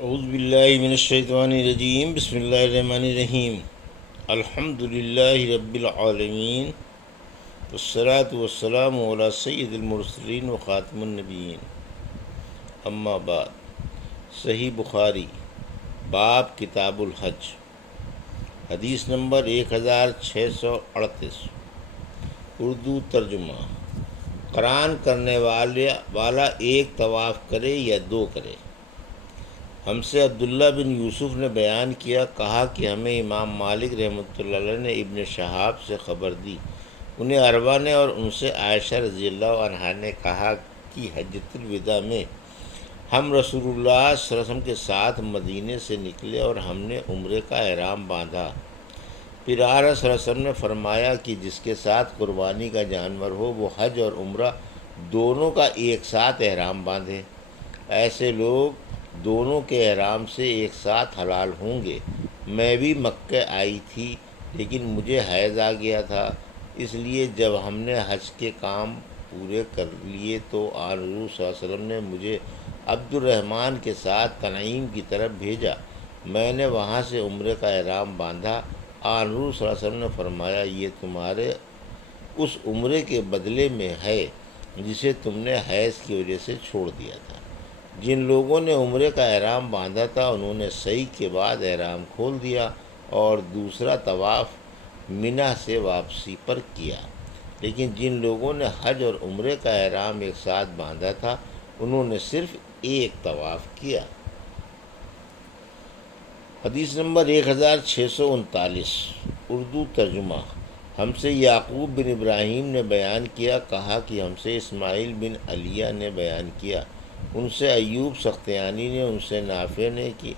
اعوذ باللہ من الشیطان الرجیم، بسم اللہ الرحمن الرحیم۔ الحمد للہ رب العالمین، والصلاة والسلام علی سید المرسلین و خاتم النبیین، اما بعد۔ صحیح بخاری، باب کتاب الحج، حدیث نمبر 1638۔ اردو ترجمہ۔ قران کرنے والا ایک طواف کرے یا دو کرے۔ ہم سے عبداللہ بن یوسف نے بیان کیا، کہا کہ ہمیں امام مالک رحمۃ اللہ علیہ نے ابن شہاب سے خبر دی، انہیں عروہ نے اور ان سے عائشہ رضی اللہ عنہا نے کہا کہ حجۃ الوداع میں ہم رسول اللہ صلی اللہ علیہ وسلم کے ساتھ مدینے سے نکلے اور ہم نے عمرے کا احرام باندھا۔ پھر آقا صلی اللہ علیہ وسلم نے فرمایا کہ جس کے ساتھ قربانی کا جانور ہو وہ حج اور عمرہ دونوں کا ایک ساتھ احرام باندھے۔ ایسے لوگ دونوں کے احرام سے ایک ساتھ حلال ہوں گے۔ میں بھی مکہ آئی تھی لیکن مجھے حیض آ گیا تھا، اس لیے جب ہم نے حج کے کام پورے کر لیے تو آن حضور صلی اللہ علیہ وسلم نے مجھے عبد الرحمن کے ساتھ تنعیم کی طرف بھیجا۔ میں نے وہاں سے عمرے کا احرام باندھا۔ آن حضور صلی اللہ علیہ وسلم نے فرمایا، یہ تمہارے اس عمرے کے بدلے میں ہے جسے تم نے حیض کی وجہ سے چھوڑ دیا تھا۔ جن لوگوں نے عمرے کا احرام باندھا تھا انہوں نے سعی کے بعد احرام کھول دیا اور دوسرا طواف منی سے واپسی پر کیا، لیکن جن لوگوں نے حج اور عمرے کا احرام ایک ساتھ باندھا تھا انہوں نے صرف ایک طواف کیا۔ حدیث نمبر 1639۔ اردو ترجمہ۔ ہم سے یعقوب بن ابراہیم نے بیان کیا، کہا کہ ہم سے اسماعیل بن علیہ نے بیان کیا، ان سے ایوب سختیانی نے، ان سے نافع نے کہ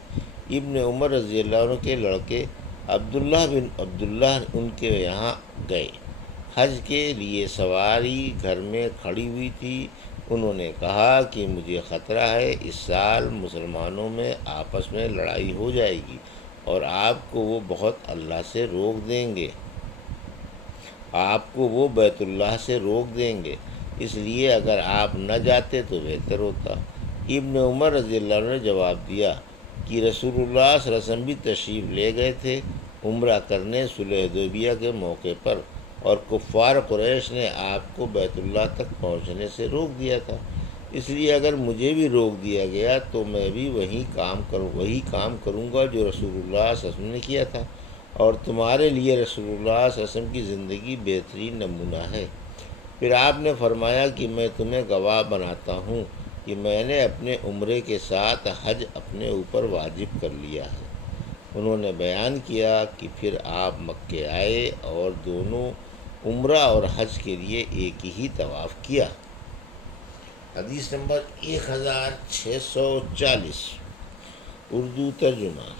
ابن عمر رضی اللہ عنہ کے لڑکے عبداللہ بن عبداللہ ان کے یہاں گئے۔ حج کے لیے سواری گھر میں کھڑی ہوئی تھی۔ انہوں نے کہا کہ مجھے خطرہ ہے اس سال مسلمانوں میں آپس میں لڑائی ہو جائے گی اور آپ کو وہ بہت اللہ سے روک دیں گے، آپ کو وہ بیت اللہ سے روک دیں گے، اس لیے اگر آپ نہ جاتے تو بہتر ہوتا۔ ابن عمر رضی اللہ عنہ نے جواب دیا کہ رسول اللہ صلی اللہ علیہ وسلم بھی تشریف لے گئے تھے عمرہ کرنے صلح حدیبیہ کے موقع پر، اور کفار قریش نے آپ کو بیت اللہ تک پہنچنے سے روک دیا تھا، اس لیے اگر مجھے بھی روک دیا گیا تو میں بھی وہی کام کروں گا جو رسول اللہ صلی اللہ علیہ وسلم نے کیا تھا، اور تمہارے لیے رسول اللہ صلی اللہ علیہ وسلم کی زندگی بہترین نمونہ ہے۔ پھر آپ نے فرمایا کہ میں تمہیں گواہ بناتا ہوں کہ میں نے اپنے عمرے کے ساتھ حج اپنے اوپر واجب کر لیا ہے۔ انہوں نے بیان کیا کہ پھر آپ مکے آئے اور دونوں عمرہ اور حج کے لیے ایک ہی طواف کیا۔ حدیث نمبر 1640۔ اردو ترجمہ۔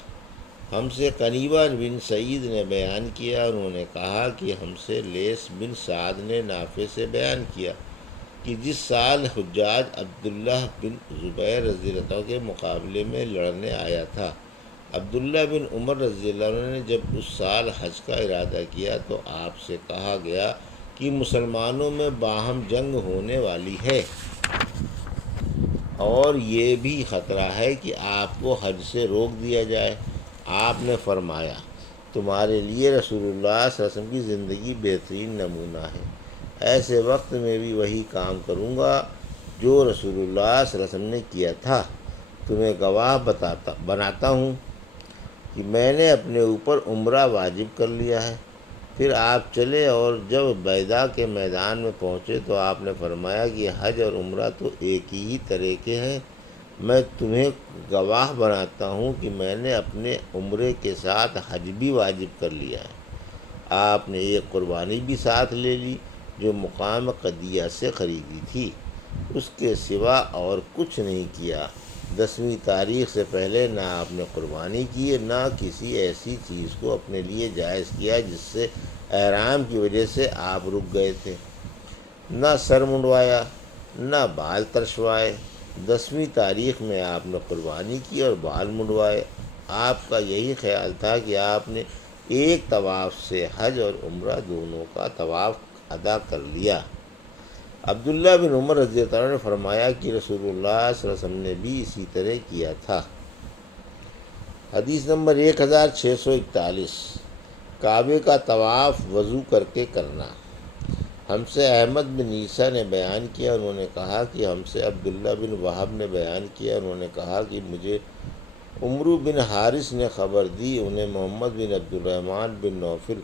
ہم سے قنیبہ بن سعید نے بیان کیا، انہوں نے کہا کہ ہم سے لیث بن سعد نے نافع سے بیان کیا کہ جس سال حجاج عبداللہ بن زبیر رضی اللہ عنہ کے مقابلے میں لڑنے آیا تھا، عبداللہ بن عمر رضی اللہ عنہ نے جب اس سال حج کا ارادہ کیا تو آپ سے کہا گیا کہ مسلمانوں میں باہم جنگ ہونے والی ہے اور یہ بھی خطرہ ہے کہ آپ کو حج سے روک دیا جائے۔ آپ نے فرمایا، تمہارے لیے رسول اللہ صلی اللہ علیہ وسلم کی زندگی بہترین نمونہ ہے۔ ایسے وقت میں بھی وہی کام کروں گا جو رسول اللہ صلی اللہ علیہ وسلم نے کیا تھا۔ تمہیں گواہ بناتا ہوں کہ میں نے اپنے اوپر عمرہ واجب کر لیا ہے۔ پھر آپ چلے اور جب بیضا کے میدان میں پہنچے تو آپ نے فرمایا کہ حج اور عمرہ تو ایک ہی طرح کے ہیں۔ میں تمہیں گواہ بناتا ہوں کہ میں نے اپنے عمرے کے ساتھ حج بھی واجب کر لیا ہے۔ آپ نے ایک قربانی بھی ساتھ لے لی جو مقام قدیہ سے خریدی تھی، اس کے سوا اور کچھ نہیں کیا۔ 10ویں تاریخ سے پہلے نہ آپ نے قربانی کی، نہ کسی ایسی چیز کو اپنے لیے جائز کیا جس سے احرام کی وجہ سے آپ رک گئے تھے، نہ سر منڈوایا نہ بال ترشوائے۔ 10ویں تاریخ میں آپ نے قربانی کی اور بال منڈوائے۔ آپ کا یہی خیال تھا کہ آپ نے ایک طواف سے حج اور عمرہ دونوں کا طواف ادا کر لیا۔ عبداللہ بن عمر رضی اللہ عنہ نے فرمایا کہ رسول اللہ صلی اللہ علیہ وسلم نے بھی اسی طرح کیا تھا۔ حدیث نمبر 1641، کعبے کا طواف وضو کر کے کرنا۔ ہم سے احمد بن عیسیٰ نے بیان کیا، انہوں نے کہا کہ ہم سے عبداللہ بن وہب نے بیان کیا، انہوں نے کہا کہ مجھے عمرو بن حارث نے خبر دی، انہیں محمد بن عبد الرحمن بن نوفل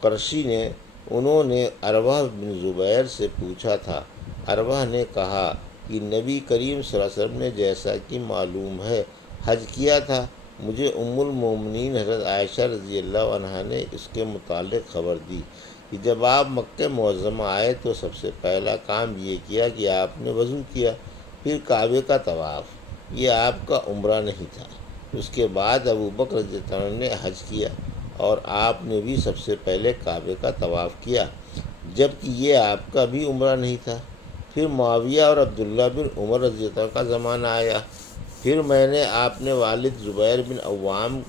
قرشی نے، انہوں نے عروہ بن زبیر سے پوچھا تھا۔ عروہ نے کہا کہ نبی کریم صلی اللہ علیہ وسلم نے جیسا کہ معلوم ہے حج کیا تھا۔ مجھے ام المومنین حضرت عائشہ رضی اللہ عنہا نے اس کے متعلق خبر دی کہ جب آپ مکہ معظمہ آئے تو سب سے پہلا کام یہ کیا کہ آپ نے وضو کیا، پھر کعبے کا طواف۔ یہ آپ کا عمرہ نہیں تھا۔ اس کے بعد ابو بکر رضی اللہ عنہ نے حج کیا اور آپ نے بھی سب سے پہلے کعبے کا طواف کیا، جبکہ یہ آپ کا بھی عمرہ نہیں تھا۔ پھر معاویہ اور عبداللہ بن عمر رضی اللہ عنہ کا زمانہ آیا، پھر میں نے آپ نے والد زبیر بن عوام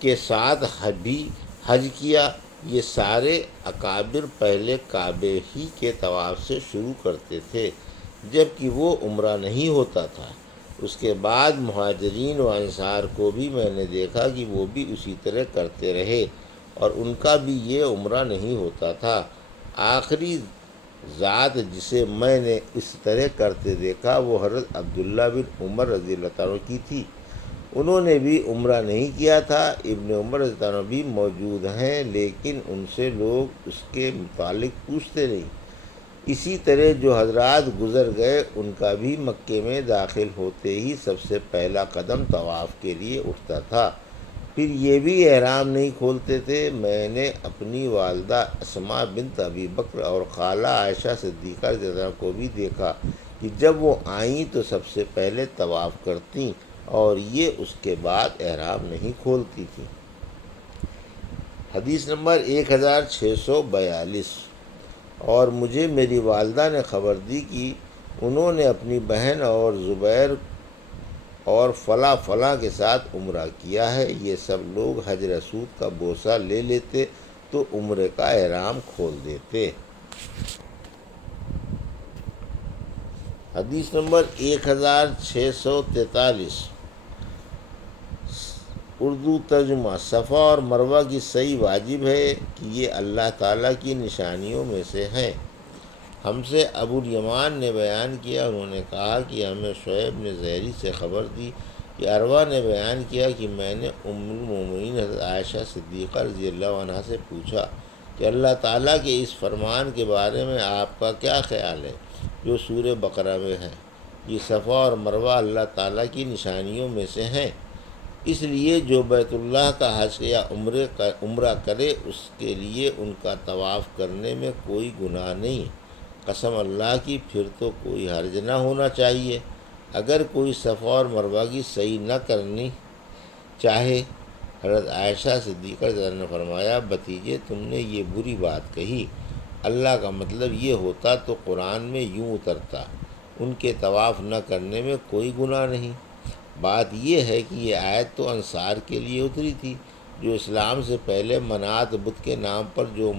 کے ساتھ بھی حج کیا۔ یہ سارے اکابر پہلے کعبے ہی کے طواف سے شروع کرتے تھے، جبکہ وہ عمرہ نہیں ہوتا تھا۔ اس کے بعد مہاجرین و انصار کو بھی میں نے دیکھا کہ وہ بھی اسی طرح کرتے رہے اور ان کا بھی یہ عمرہ نہیں ہوتا تھا۔ آخری ذات جسے میں نے اس طرح کرتے دیکھا وہ حضرت عبداللہ بن عمر رضی اللہ عنہ کی تھی، انہوں نے بھی عمرہ نہیں کیا تھا۔ ابن عمر رضی اللہ عنہ بھی موجود ہیں، لیکن ان سے لوگ اس کے متعلق پوچھتے نہیں۔ اسی طرح جو حضرات گزر گئے ان کا بھی مکے میں داخل ہوتے ہی سب سے پہلا قدم طواف کے لیے اٹھتا تھا، پھر یہ بھی احرام نہیں کھولتے تھے۔ میں نے اپنی والدہ اسماء بنت ابی بکر اور خالہ عائشہ صدیقہ رضی اللہ عنہا کو بھی دیکھا کہ جب وہ آئیں تو سب سے پہلے طواف کرتیں اور یہ اس کے بعد احرام نہیں کھولتی تھیں۔ حدیث نمبر 1642، اور مجھے میری والدہ نے خبر دی کہ انہوں نے اپنی بہن اور زبیر اور فلاں فلاں کے ساتھ عمرہ کیا ہے۔ یہ سب لوگ حجر اسود کا بوسہ لے لیتے تو عمرے کا احرام کھول دیتے۔ حدیث نمبر 1643، اردو ترجمہ۔ صفا اور مروہ کی سعی واجب ہے کہ یہ اللہ تعالیٰ کی نشانیوں میں سے ہیں۔ ہم سے ابو الیمان نے بیان کیا، انہوں نے کہا کہ ہمیں شعیب نے زہری سے خبر دی کہ عروہ نے بیان کیا کہ میں نے ام المومنین حضرت عائشہ صدیقہ رضی اللہ عنہا سے پوچھا کہ اللہ تعالیٰ کے اس فرمان کے بارے میں آپ کا کیا خیال ہے جو سورہ بقرہ میں ہے، یہ صفا اور مروہ اللہ تعالیٰ کی نشانیوں میں سے ہیں، اس لیے جو بیت اللہ کا حج یا عمرہ کرے اس کے لیے ان کا طواف کرنے میں کوئی گناہ نہیں۔ قسم اللہ کی پھر تو کوئی حرج نہ ہونا چاہیے۔ اگر کوئی صفا اور مروہ کی سعی نہ کرنی چاہے، حضرت عائشہ صدیقہ رضی اللہ عنہا نے فرمایا، بھتیجے تم نے یہ بری بات کہی، اللہ کا مطلب یہ ہوتا تو قرآن میں یوں اترتا، ان کے طواف نہ کرنے میں کوئی گناہ نہیں۔ بات یہ ہے کہ یہ آیت تو انصار کے لیے اتری تھی جو اسلام سے پہلے منات بت کے نام پر جو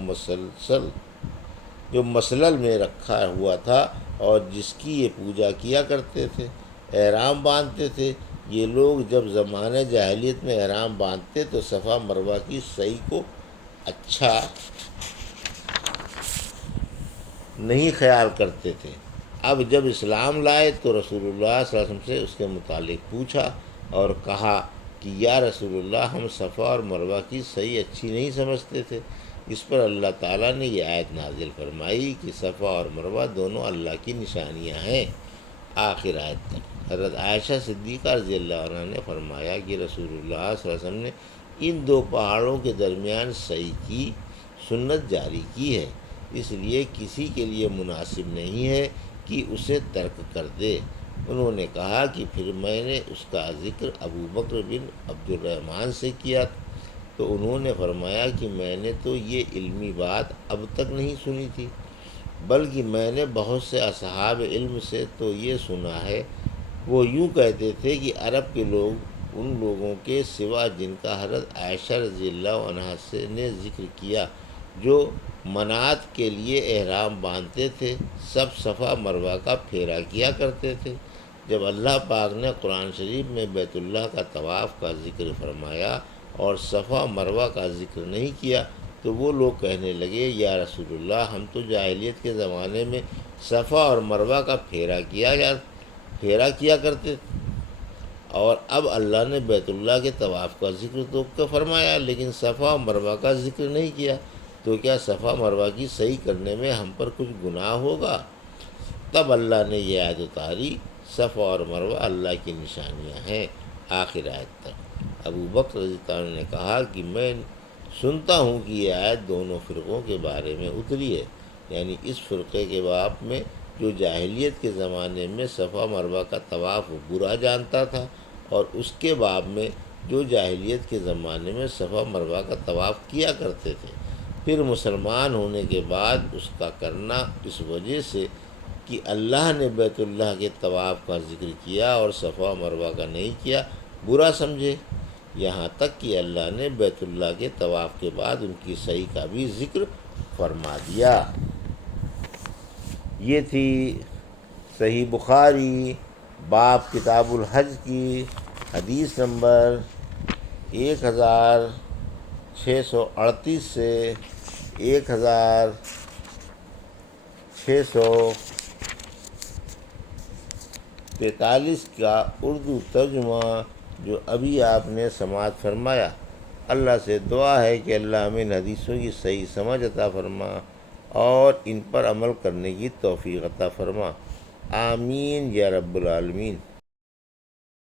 مسلل میں رکھا ہوا تھا اور جس کی یہ پوجا کیا کرتے تھے، احرام باندھتے تھے۔ یہ لوگ جب زمانہ جاہلیت میں احرام باندھتے تو صفا مروہ کی سعی کو اچھا نہیں خیال کرتے تھے۔ اب جب اسلام لائے تو رسول اللہ صلی اللہ علیہ وسلم سے اس کے متعلق پوچھا اور کہا کہ یا رسول اللہ، ہم صفا اور مروہ کی سعی اچھی نہیں سمجھتے تھے۔ اس پر اللہ تعالیٰ نے یہ آیت نازل فرمائی کہ صفا اور مروہ دونوں اللہ کی نشانیاں ہیں، آخر آیت تک۔ حضرت عائشہ صدیقہ رضی اللہ عنہا نے فرمایا کہ رسول اللہ صلی اللہ علیہ وسلم نے ان دو پہاڑوں کے درمیان سعی کی سنت جاری کی ہے، اس لیے کسی کے لیے مناسب نہیں ہے کہ اسے ترک کر دے۔ انہوں نے کہا کہ پھر میں نے اس کا ذکر ابو بکر بن عبد الرحمن سے کیا تو انہوں نے فرمایا کہ میں نے تو یہ علمی بات اب تک نہیں سنی تھی، بلکہ میں نے بہت سے اصحاب علم سے تو یہ سنا ہے، وہ یوں کہتے تھے کہ عرب کے لوگ ان لوگوں کے سوا جن کا حضرت عائشہ رضی اللہ عنہا سے نے ذکر کیا جو منات کے لیے احرام باندھتے تھے، سب صفا مروہ کا پھیرا کیا کرتے تھے۔ جب اللہ پاک نے قرآن شریف میں بیت اللہ کا طواف کا ذکر فرمایا اور صفا مروہ کا ذکر نہیں کیا تو وہ لوگ کہنے لگے یا رسول اللہ ہم تو جاہلیت کے زمانے میں صفا اور مروہ کا پھیرا کیا کرتے تھے، اور اب اللہ نے بیت اللہ کے طواف کا ذکر تو فرمایا لیکن صفا اور مروہ کا ذکر نہیں کیا، تو کیا صفا مروہ کی صحیح کرنے میں ہم پر کچھ گناہ ہوگا؟ تب اللہ نے یہ آیت اتاری، صفا اور مروہ اللہ کی نشانیاں ہیں، آخر آیت تک۔ ابو بکر رضی اللہ عنہ نے کہا کہ میں سنتا ہوں کہ یہ آیت دونوں فرقوں کے بارے میں اتری ہے، یعنی اس فرقے کے باب میں جو جاہلیت کے زمانے میں صفا مروہ کا طواف برا جانتا تھا، اور اس کے باب میں جو جاہلیت کے زمانے میں صفا مروہ کا طواف کیا کرتے تھے، پھر مسلمان ہونے کے بعد اس کا کرنا اس وجہ سے کہ اللہ نے بیت اللہ کے طواف کا ذکر کیا اور صفا مروہ کا نہیں کیا، برا سمجھے، یہاں تک کہ اللہ نے بیت اللہ کے طواف کے بعد ان کی صحیح کا بھی ذکر فرما دیا۔ یہ تھی صحیح بخاری باب کتاب الحج کی حدیث نمبر 1638 سے 1643 کا اردو ترجمہ جو ابھی آپ نے سماعت فرمایا۔ اللہ سے دعا ہے کہ اللہ ہمیں ان حدیثوں کی صحیح سمجھ عطا فرما اور ان پر عمل کرنے کی توفیق عطا فرما، آمین یا رب العالمین۔